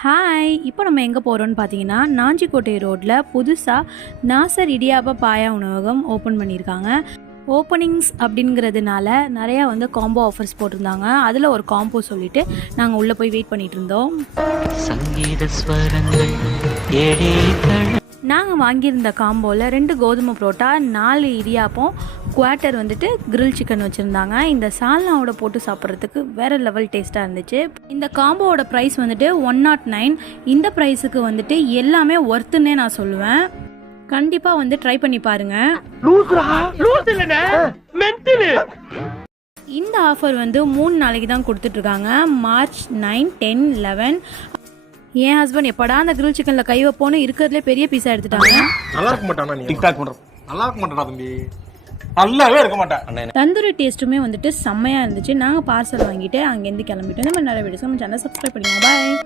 Hi, இப்போ நம்ம எங்கே போகிறோம்னு பார்த்தீங்கன்னா நாஞ்சிக்கோட்டை ரோட்டில் புதுசாக நாசர் இடியாப்ப பாயா உணவகம் ஓப்பன் பண்ணியிருக்காங்க. ஓப்பனிங்ஸ் அப்படிங்கிறதுனால நிறையா காம்போ ஆஃபர்ஸ் போட்டிருந்தாங்க. அதில் ஒரு காம்போ சொல்லிவிட்டு நாங்கள் உள்ளே போய் வெயிட் பண்ணிகிட்டு இருந்தோம். நாங்கள் வாங்கியிருந்த காம்போவில் 2 கோதுமை parotta, 4 idiyappam, quarter grill chicken வச்சுருந்தாங்க. இந்த சால்னாவோட போட்டு சாப்பிட்றதுக்கு வேறு லெவல் டேஸ்ட்டாக இருந்துச்சு. இந்த காம்போவோட ப்ரைஸ் 109. இந்த ப்ரைஸுக்கு எல்லாமே ஒர்த்துன்னே நான் சொல்லுவேன். கண்டிப்பாக ட்ரை பண்ணி பாருங்கள். இந்த ஆஃபர் 3 நாளைக்கு தான் கொடுத்துட்ருக்காங்க. மார்ச் 9, 10, 11. என் ஹஸ்பண்ட் எப்படா அந்த கிரில் சிக்கன்ல கை வைப்போன்னு இருக்கிறதுலே பெரிய பீஸா எடுத்துட்டாங்க. நல்லா இருக்க மாட்டானா நீ டிக்டாக் பண்ற? நல்லா இருக்க மாட்டடா தம்பி, நல்லாவே இருக்க மாட்டேன். தந்தூரி டேஸ்ட்டுமே செம்மையா இருந்துச்சு. நாங்க பார்சல் வாங்கிட்டு அங்கேருந்து கிளம்பிட்டோம். இந்த மாதிரி நிறைய வீடியோஸ் நம்ம சேனலை சப்ஸ்கிரைப் பண்ணிக்கோங்க. பாய்.